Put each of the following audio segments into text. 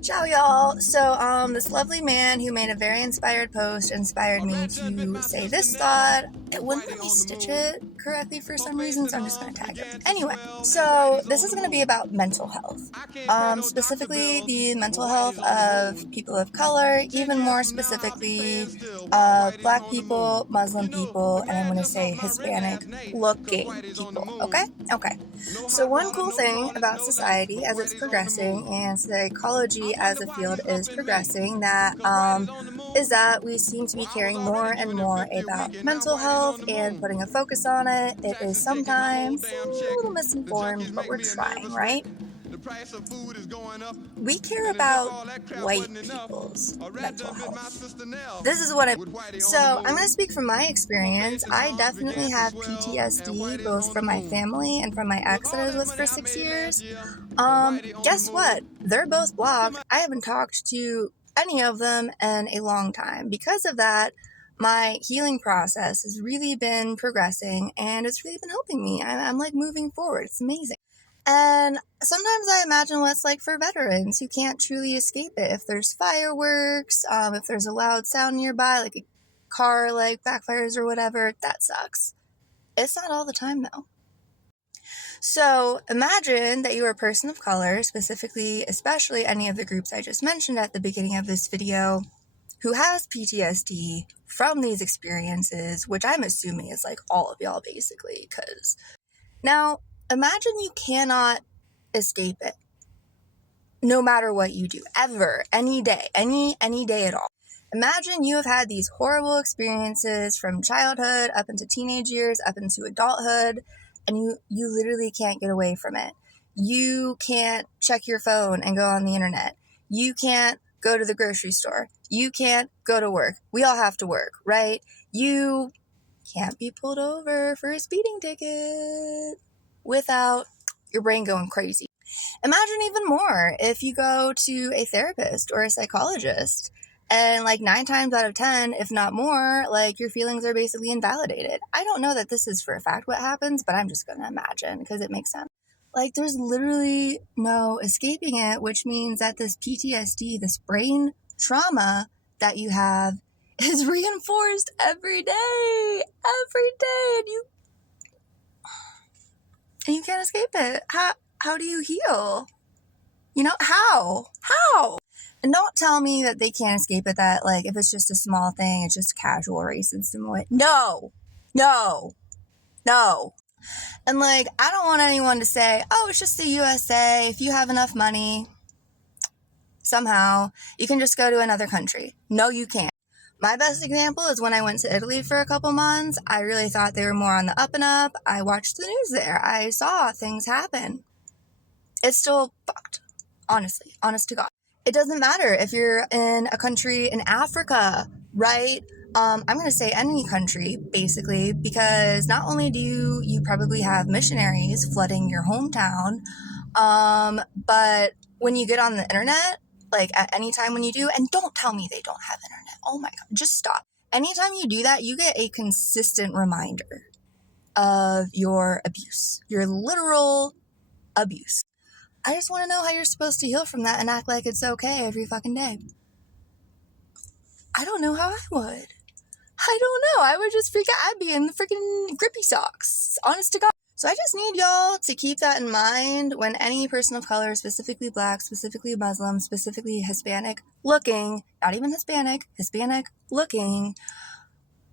Ciao, y'all. So, this lovely man who made a very inspired post inspired me to say this thought. It wouldn't let me stitch it correctly for some reason, so I'm just going to tag him. Anyway, so this is going to be about mental health. Specifically the mental health of people of color, even more specifically, Black people, Muslim people, and I'm going to say Hispanic-looking people, okay? Okay. So one cool thing about society as it's progressing and psychology as a field is progressing is that we seem to be caring more and more about mental health and putting a focus on it. It is sometimes a little misinformed, but we're trying, right? We care about white people's mental health. This is what I'm going to speak from my experience. I definitely have PTSD, both from my family and from my ex that I was with for 6 years. Guess what? They're both blocked. I haven't talked to any of them in a long time. Because of that, my healing process has really been progressing and it's really been helping me. I'm like moving forward. It's amazing. And sometimes I imagine what it's like for veterans who can't truly escape it. If there's fireworks, if there's a loud sound nearby, like a car like backfires or whatever, that sucks. It's not all the time though. So imagine that you're a person of color, specifically, especially any of the groups I just mentioned at the beginning of this video, who has PTSD from these experiences, which I'm assuming is like all of y'all basically, because now imagine you cannot escape it, no matter what you do, ever, any day, any day at all. Imagine you have had these horrible experiences from childhood up into teenage years, up into adulthood, and you literally can't get away from it. You can't check your phone and go on the internet. You can't go to the grocery store. You can't go to work. We all have to work, right? You can't be pulled over for a speeding ticket without your brain going crazy. Imagine even more if you go to a therapist or a psychologist and like 9 times out of 10, if not more, like your feelings are basically invalidated. I don't know that this is for a fact what happens, but I'm just going to imagine because it makes sense. Like there's literally no escaping it, which means that this PTSD, this brain trauma that you have is reinforced every day, and you can't escape it. How do you heal? You know, how? And don't tell me that they can't escape it, that like if it's just a small thing, it's just casual racism. No. And like, I don't want anyone to say, oh, it's just the USA. If you have enough money, somehow you can just go to another country. No, you can't. My best example is when I went to Italy for a couple months. I really thought they were more on the up and up. I watched the news there. I saw things happen. It's still fucked. Honestly, honest to God. It doesn't matter if you're in a country in Africa, right? I'm going to say any country, basically, because not only do you probably have missionaries flooding your hometown, but when you get on the internet, like at any time when you do, and don't tell me they don't have internet. Oh my God, just stop. Anytime you do that, you get a consistent reminder of your abuse, your literal abuse. I just want to know how you're supposed to heal from that and act like it's okay every fucking day. I don't know how I would. I don't know. I would just freak out. I'd be in the freaking grippy socks. Honest to God. So I just need y'all to keep that in mind when any person of color, specifically Black, specifically Muslim, specifically Hispanic looking, not even Hispanic looking,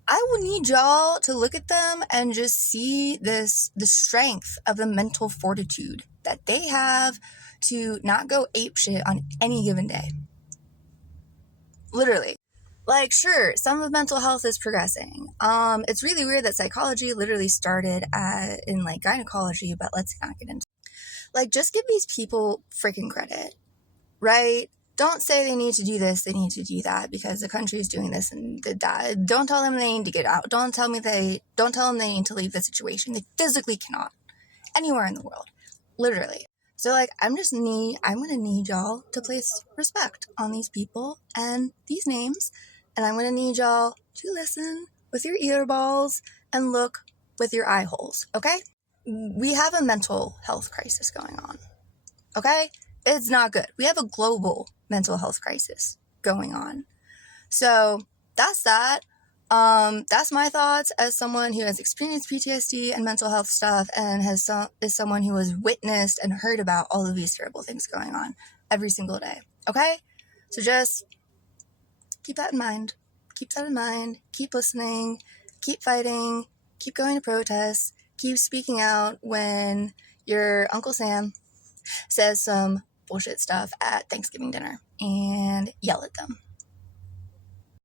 I will need y'all to look at them and just see the strength of the mental fortitude that they have to not go apeshit on any given day. Literally. Like, sure, some of mental health is progressing. It's really weird that psychology literally started in like gynecology, but let's not get into it. Like, just give these people freaking credit, right? Don't say they need to do this, they need to do that because the country is doing this and did that. Don't tell them they need to get out. Don't tell them they need to leave the situation. They physically cannot. Anywhere in the world. Literally. So like, I'm going to need y'all to place respect on these people and these names. And I'm going to need y'all to listen with your earballs and look with your eye holes. Okay? We have a mental health crisis going on. Okay? It's not good. We have a global mental health crisis going on. So that's that. That's my thoughts as someone who has experienced PTSD and mental health stuff and is someone who has witnessed and heard about all of these terrible things going on every single day. Okay? So just keep that in mind. Keep that in mind. Keep listening. Keep fighting. Keep going to protests. Keep speaking out when your Uncle Sam says some bullshit stuff at Thanksgiving dinner, and yell at them.